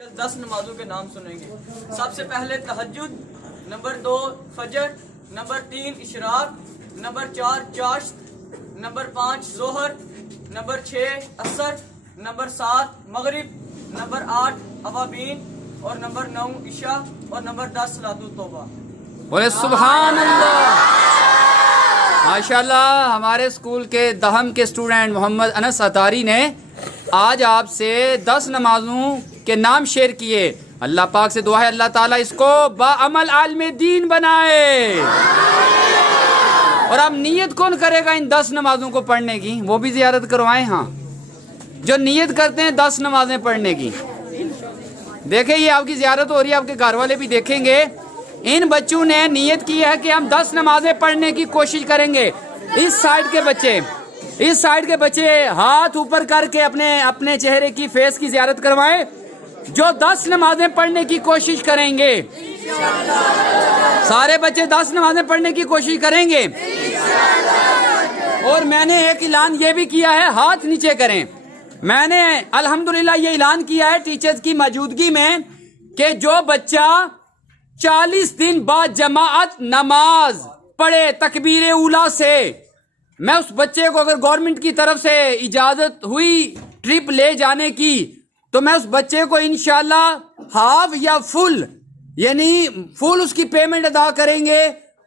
10 نمازوں کے نام سنیں گے۔ سب سے پہلے تہجد، نمبر 2 فجر، نمبر 3 اشراق، نمبر 4 چاشت، نمبر 5 ظہر، نمبر 6 عصر، نمبر 7 مغرب، نمبر 8 اوابین اور نمبر 9 عشاء اور نمبر 10 صلاۃ التوبہ۔ بولے سبحان اللہ۔ ماشاءاللہ ہمارے اسکول کے دہم کے اسٹوڈنٹ محمد انس اتاری نے آج آپ سے 10 نمازوں کے نام شیئر کیے۔ اللہ پاک سے دعا ہے اللہ تعالیٰ اس کو باعمل عالم دین بنائے۔ اور اب نیت کون کرے گا ان 10 نمازوں کو پڑھنے کی؟ وہ بھی زیارت کروائیں۔ ہاں جو نیت کرتے ہیں 10 نمازیں پڑھنے کی، دیکھیں یہ آپ کی زیارت ہو رہی ہے، آپ کے گھر والے بھی دیکھیں گے۔ ان بچوں نے نیت کی ہے کہ ہم 10 نمازیں پڑھنے کی کوشش کریں گے۔ اس سائیڈ کے بچے ہاتھ اوپر کر کے اپنے چہرے کی فیس کی زیارت کروائیں جو 10 نمازیں پڑھنے کی کوشش کریں گے۔ سارے بچے 10 نمازیں پڑھنے کی کوشش کریں گے۔ اور میں نے ایک اعلان یہ بھی کیا ہے، ہاتھ نیچے کریں۔ میں نے الحمدللہ یہ اعلان کیا ہے ٹیچرز کی موجودگی میں کہ جو بچہ 40 دن بعد جماعت نماز پڑھے تکبیر اولیٰ سے، میں اس بچے کو اگر گورنمنٹ کی طرف سے اجازت ہوئی ٹرپ لے جانے کی تو میں اس بچے کو انشاءاللہ ہاف یا فل یعنی فل اس کی پیمنٹ ادا کریں گے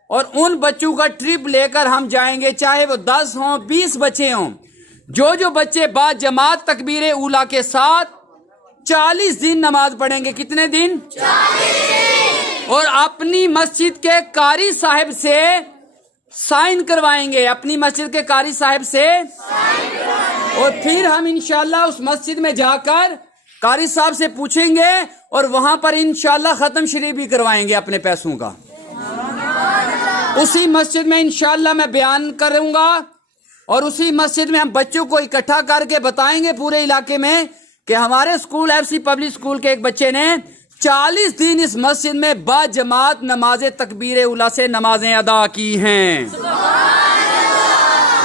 اور ان بچوں کا ٹرپ لے کر ہم جائیں گے، چاہے وہ 10 ہوں 20 بچے ہوں۔ جو بچے بعد جماعت تکبیر اولیٰ کے ساتھ 40 دن نماز پڑھیں گے، کتنے دن؟ 40 دن۔ اور اپنی مسجد کے قاری صاحب سے سائن کروائیں گے، اپنی مسجد کے قاری صاحب سے اور پھر ہم انشاءاللہ اس مسجد میں جا کر قاری صاحب سے پوچھیں گے اور وہاں پر انشاءاللہ ختم شریف بھی کروائیں گے اپنے پیسوں کا۔ اسی مسجد میں انشاءاللہ میں بیان کروں گا اور اسی مسجد میں ہم بچوں کو اکٹھا کر کے بتائیں گے پورے علاقے میں کہ ہمارے school F C public school کے ایک بچے نے 40 دن اس مسجد میں با جماعت نماز تکبیر اولیٰ سے نمازیں ادا کی ہیں۔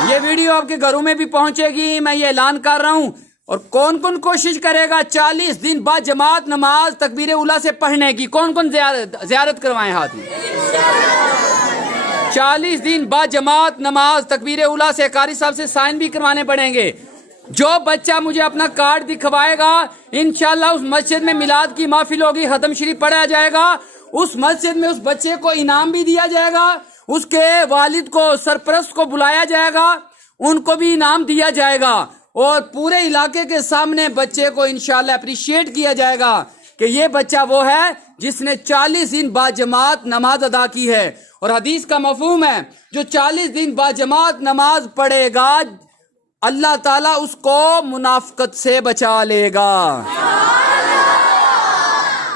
یہ ویڈیو آپ کے گھروں میں بھی پہنچے گی، میں یہ اعلان کر رہا ہوں۔ اور کون کون کوشش کرے گا 40 دن با جماعت نماز تکبیر اولیٰ سے پڑھنے کی؟ کون زیارت کروائیں ہاتھ میں؟ 40 دن با جماعت نماز تکبیر اولیٰ سے قاری صاحب سے سائن بھی کروانے پڑیں گے۔ جو بچہ مجھے اپنا کارڈ دکھوائے گا انشاءاللہ اس مسجد میں میلاد کی محفل ہوگی، ختم شریف پڑھا جائے گا، اس مسجد میں اس بچے کو انعام بھی دیا جائے گا، اس کے والد کو سرپرست کو بلایا جائے گا، ان کو بھی انعام دیا جائے گا اور پورے علاقے کے سامنے بچے کو انشاءاللہ اپریشیٹ کیا جائے گا کہ یہ بچہ وہ ہے جس نے 40 دن با جماعت نماز ادا کی ہے۔ اور حدیث کا مفہوم ہے جو 40 دن با جماعت نماز پڑھے گا اللہ تعالیٰ اس کو منافقت سے بچا لے گا۔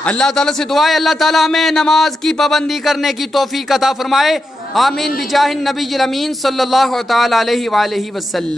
اللہ تعالیٰ سے دعا ہے اللہ تعالیٰ ہمیں نماز کی پابندی کرنے کی توفیق عطا فرمائے۔ آمین بجاہ النبی الامین صلی اللہ تعالیٰ علیہ وآلہ وسلم۔